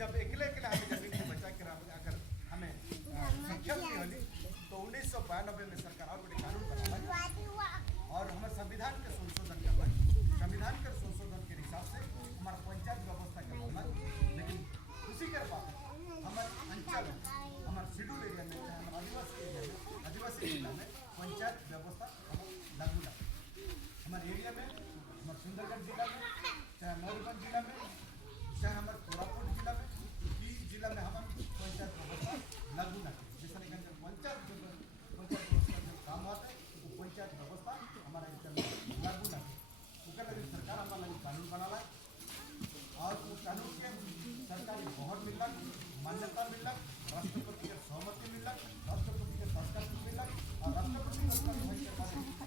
जब अकेले अकेले हमें जमीन को बचा के अगर हमें सक्षम नहीं होली तो 1992 में सरकार और बड़ी कानून बना और हमारे संविधान के संशोधन करना, संविधान के संशोधन के हिसाब से हमारा पंचायत व्यवस्था करना। लेकिन खुशी के बात हमारे अंचल में, हमारे शेड्यूल एरिया में, हमारे आदिवासी एरिया में, आदिवासी जिला में पंचायत व्यवस्था लागू है। हमारे एरिया में, हमारे सुंदरगढ़ जिला में, चाहे मयूरभंज जिला में, चाहे हमारे कोरापुट जिला में, इस जिला में हमारे पंचायत व्यवस्था लागू ना जैसा पंचायत व्यवस्था जो काम होता है वो पंचायत व्यवस्था हमारे अंचल में लागू ना लगे सरकार हमारा कानून बना है और उस कानून के सरकारी बहुत मिलना, मान्यता मिलना, राष्ट्रपति के सहमति मिलना, राष्ट्रपति के दस्तखत मिलना और राष्ट्रपति के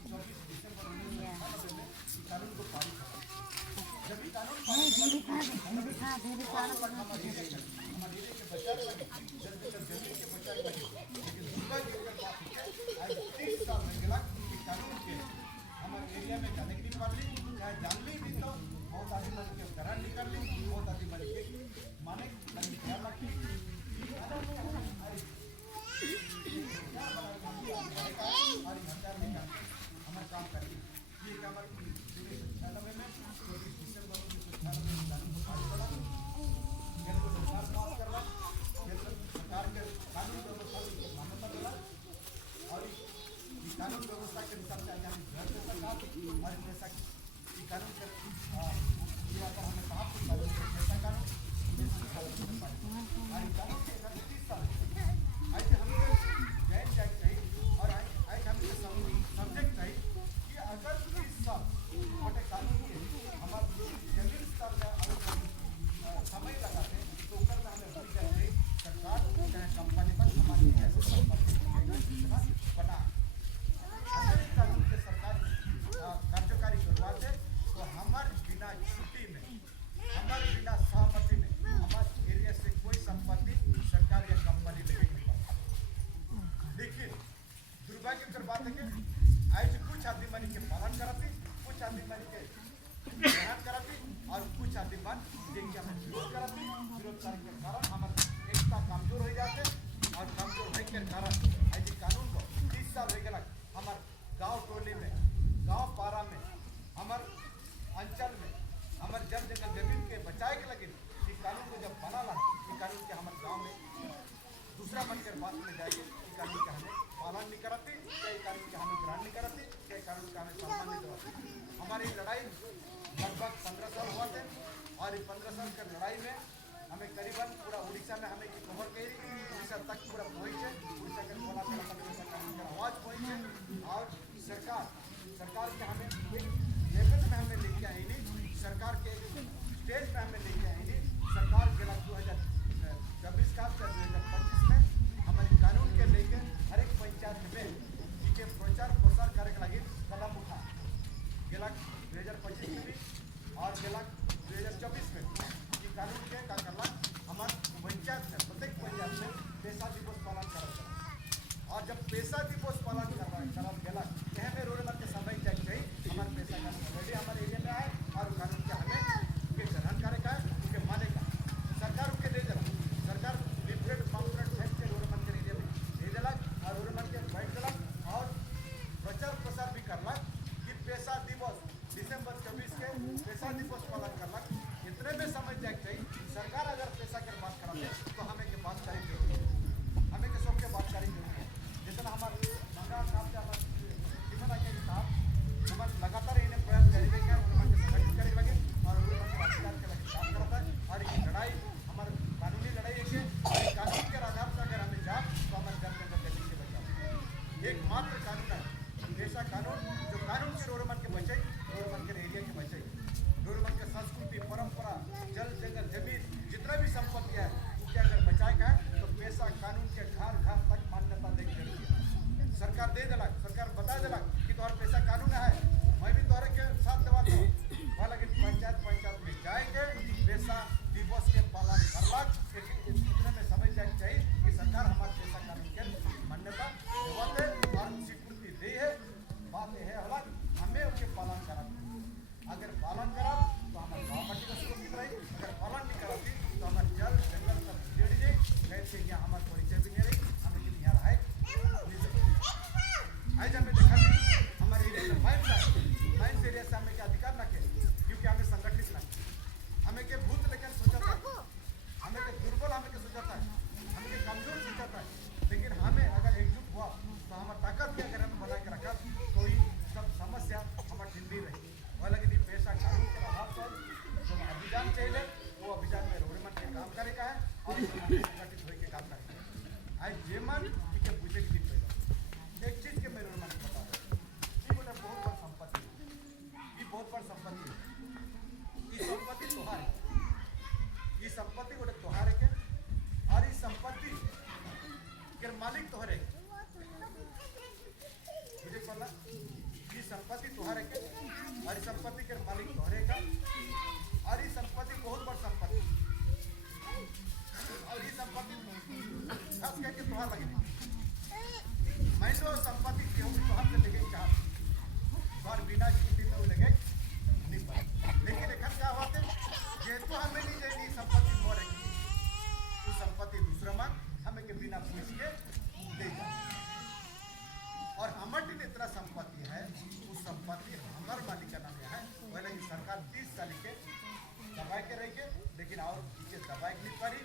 24 दिसंबर 1998 में इस कानून को पारित किया। जब ये कानून हमारे एरिया के बचाने लगे, जब जमीन के बचाने लगे, लेकिन दुर्भाग्य की बात है आज 30 साल में गला कि कानून के हमारे एरिया में जाने की नहीं पड़ ली, चाहे जान ली भी तो बहुत आदमी मन के करार निकाल ली, बहुत आदमी मन के माने नहीं ख्याल रखी और हथियार निकाल हमारे काम करती ये हमारे 1996 में 24 दिसंबर 1996 में कानून को पारित करा, केंद्र सरकार पास करवा, केंद्र सरकार के कानून व्यवस्था की मान्यता दिला और इस कानून व्यवस्था के हिसाब से आज हम घर पे सरकार और पैसा की कानून के ये अगर हमें कहा कि कानून पैसा कानून और कानून के 30 साल आज हमें जैन जाग चाहिए और आज हमें सब्जेक्ट चाहिए कि अगर 30 साल बटे कानून के हमारे जमीन स्तर में अगर समय लगाते तो ऊपर में हमें भूल जाए सरकार चाहे कंपनी पर हमारी जैसे बना कानून के सरकार कार्यकारी करवाते तो हमारे बिना छुट्टी में, हमारे बिना सहमति में हमारे एरिया से कोई संपत्ति सरकार या कंपनी लेके नहीं पाती। लेकिन दुर्भाग्य की बात है कि आज कुछ आदमी मन के पालन कराती, कुछ आदमी मन के ग्रहण कराती और कुछ आदमी मन जिनके हमें विरोध कराती। विरोध करने के कारण हमारे एकता कमजोर हो जाते और कमजोर होने के कारण आज कानून को 30 साल हो गया हमारे गांव टोली में, गांव पारा में, हमारे अंचल में, हमारे जब जगह जमीन के बचाए के लगे ये कानून को जब बना ला ये कानून के हमारे गांव में दूसरा बनकर बात में जाएगी ये कानून का हमें पालन नहीं कराती, क्या ये कानून के हमें ग्रहण नहीं कराती, क्या ये कानून का हमें सम्मान नहीं कराती। हमारी लड़ाई लगभग 15 साल हुआ थे और इस 15 साल की लड़ाई में हमें करीबन पूरा उड़ीसा में हमें कवर करी, उड़ीसा तक पूरा पहुँचे, उड़ीसा के कोला तक कानून का आवाज़ पहुँचे और सरकार के हमें एक लेवल में हमें लेके आएंगे, सरकार के स्टेज में हमें लेके आएंगे। सरकार के 2024 का 2025 में हमारे कानून के लेके हर एक पंचायत में इनके प्रचार प्रसार करे के लगे कदम उठा गेला 2025 में भी और गेला 2024 में ये कानून के का करला हमारे पंचायत में प्रत्येक पंचायत में पैसा दिवस पालन करा और जब पैसा दिवस पालन करवा गेला में रोड के समय चाहिए हमारे पैसा कानून ऑलरेडी हमारे एरिया में आए और कानून के हमें उनके ग्रहण करे का उनके माने का सरकार उनके दे दिला, सरकार लिपरेट पम्पलेट फेंक के रोड के एरिया में दे दिला और रोड के बैठ दिला और प्रचार प्रसार भी करला कि पैसा दिवस दिसंबर 24 के पैसा दिवस पालन करला। इतने में समझ जाए चाहिए सरकार अगर पैसा के बात कराते तो हमें के बात करें जरूरी है, हमें के सबके बात करें जरूरी है। जितना हमारे बंगाल काम से हमारे हमारे लगातार इन्हें प्रयास करेंगे क्या उनके संगठित करने लगे और उनके अधिकार के लगे काम करता है और ये लड़ाई हमारे कानूनी लड़ाई है कि कानून के आधार पर अगर हमें जाए तो हमारे जन जमीन से बचाओ एकमात्र कानून है ऐसा कानून जो कानून के रोडमन के बचाई, रोडमन के एरिया के बचाई, रोडमन के संस्कृति परंपरा जल जंगल जमीन जितना भी संपत्ति है उसके अगर बचाए का है तो पैसा कानून के घर घर तक मान्यता देने जरूरी है। सरकार दे दिला, सरकार बता दिला कि तुम्हारा पैसा कानून है, मैं भी तुम्हारे के साथ दबाता हूँ लेकिन पंचायत में जाएंगे पैसा दिवस के पालन करला। इतने में समझ जाना चाहिए कि सरकार हमारे पैसा कानून के मान्यता देवाते और स्वीकृति दी है। बात यह है अलग हमें उसके पालन करा, अगर पालन करा तो हमारे गाँव पार्टी का सुरक्षित रही, अगर पालन नहीं कराती तो हमारे जल जंगल के अगर हम बना के रखा तो ये सब समस्या हमारे ठंडी रही वह लगे पैसा कानून के अभाव पर जो अभियान चाहिए वो अभियान में रोडमन के काम करे का है और संगठित होकर काम करे आज जे मन के पूछे की पैदा एक चीज के मैं रोडमन बता रहा ये गोटे बहुत बड़ संपत्ति ये बहुत बड़ संपत्ति ये संपत्ति तोहार है ये संपत्ति गोटे तोहार के और इस संपत्ति के मालिक तोहरे मुझे पता ये संपत्ति तोहरे के और इस संपत्ति के मालिक तोहरे का और ये संपत्ति बहुत बड़ संपत्ति और ये संपत्ति खास करके तोहार लगे मैं तो संपत्ति क्यों तोहार से लेके चाह और बिना छुट्टी में लगे नहीं पाए लेकिन एक क्या हुआ थे जेहेतु हमें नहीं जाएगी संपत्ति मोरेगी वो संपत्ति दूसरा मांग हमें के बिना पूछ के देगा और हमारी इतना संपत्ति है उस संपत्ति हमारे मालिकाना में है पहले की सरकार 30 साल के दबाए के रही लेकिन और इसे दबाए नहीं पारी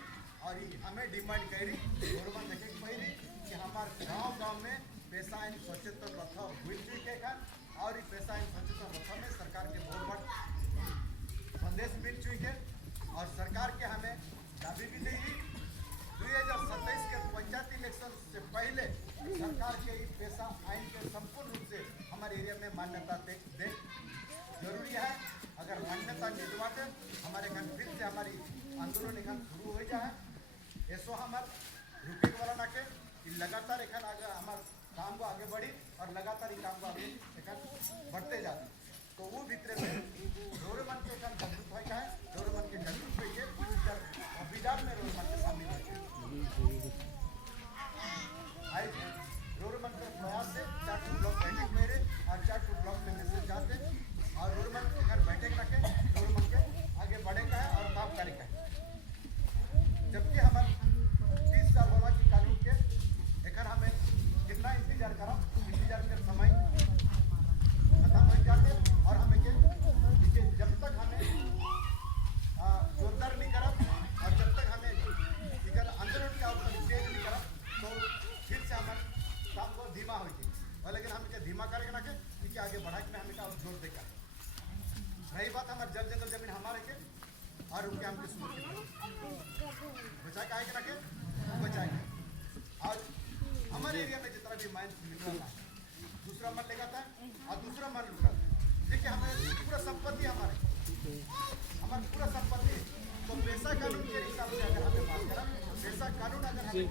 और ये हमें डिमांड करी गवर्नमेंट देखे पारी कि हमारे गांव में पैसा इन सचेतन रथ भूल चुके खान और ये पैसा इन सचेतन रथ में सरकार के बहुत बड़ा संदेश मिल चुके और सरकार के हमें दावी भी दी 2027 के पंचायत इलेक्शन से पहले सरकार के ये पैसा आइन के संपूर्ण रूप से हमारे एरिया में मान्यता दे जरूरी है अगर मान्यता दिलवाते हमारे घर फिर से हमारी आंदोलन एखन शुरू हो जाए ऐसो हमार रुके वाला ना के लगातार एखन आगे हमार काम को आगे बढ़ी और लगातार ये काम को आगे एखन बढ़ते जाते तो वो भीतर में गौरवन के एखन जागरूक हो है गौरवन के जागरूक होइए अभियान में गौरवन के शामिल है आज गौरवन के प्रयास से 4 ब्लॉक बैठक मेरे और 4 ब्लॉक में मैसेज जाते और गौरवन के घर बैठक रखे गौरवन के आगे बढ़ेगा है और काम करेगा जबकि हमारे 30 साल वाला की कानून के एखन हमें कितना इंतजार करा इंतजार के समय खत्म हो जाते और हमें के जब तक हमें जोरदार नहीं करा और जब तक हमें आंदोलन की और तेज नहीं करा तो फिर से हमारे काम को धीमा हो गई और लेकिन हम क्या धीमा करके रखे कि आगे बढ़ा के हमें और जोर देगा रही बात हमारे जल जंगल जमीन हमारे के और उनके हमके सुन के बचा के आगे रखे बचाएंगे और हमारे एरिया में जितना भी माइंस मिल रहा है दूसरा मन लेगा था और दूसरा मन लुटा देखिए हमें पूरा संपत्ति हमारे पूरा संपत्ति तो पैसा कानून के हिसाब से अगर हमें बात करें पैसा कानून अगर हमें